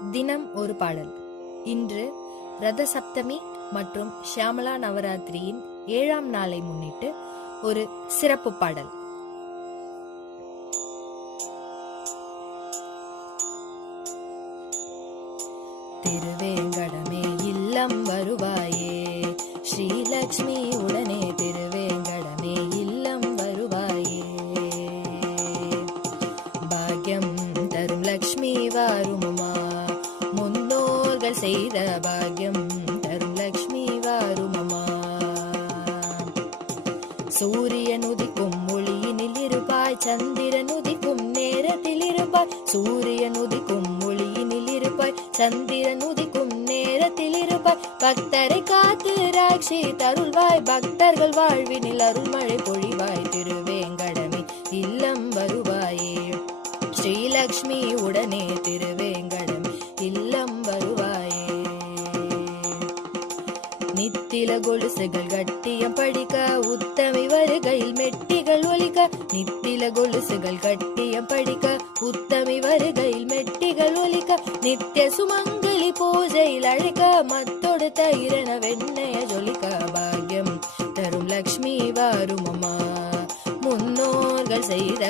தினம் ஒரு பாடல். இன்று ரத சப்தமி மற்றும் ஷியாமலா நவராத்திரியின் 7ஆம் நாளை முன்னிட்டு ஒரு சிறப்பு பாடல். திருவேங்கடமே இல்லம் வருவாயே, ஸ்ரீலக்ஷ்மி உடனே திருவேங்கடமே இல்லம் வருவாயே. பாக்யம் தரும் லக்ஷ்மி வாருமமா, முன்னோர்கள் செய்த பாக்யம் தரும் லக்ஷ்மி வாருமமா. சூரியன் உதிக்கும் ஒளியினில் இருப்பாய், சந்திரன் உதிக்கும் நேரத்தில் இருப்பாய். சூரியன் உதிக்கும் ஒளியினில் இருப்பாய், சந்திரன் உதிக்கும் நேரத்தில் இருப்பாய். பக்தரை காத்து ராட்சி தருள்வாய், பக்தர்கள் வாழ்வினில் அருள்மழை பொழிவாய். திருவேங்கடமே இல்லம் வருவாயே, ஸ்ரீலக்ஷ்மி உடனே திருவேங்கடம் இல்லம் வருவாயே. நித்தில கொலுசுகள் கட்டியம் படிக்க, உத்தமி வருகையில் மெட்டிகள் ஒலிக்க. நித்தில கொலுசுகள் கட்டியம் படிக்க, உத்தமி வருகையில் மெட்டிகள் ஒலிக்க. நித்திய சுமங்கலி பூஜையில் அழைக்க, மத்தொடு தயிரென வெண்ணைய ஜொலிக்க. பாக்யம் தரும் லக்ஷ்மி வாருமம்மா, முன்னோர்கள் செய்த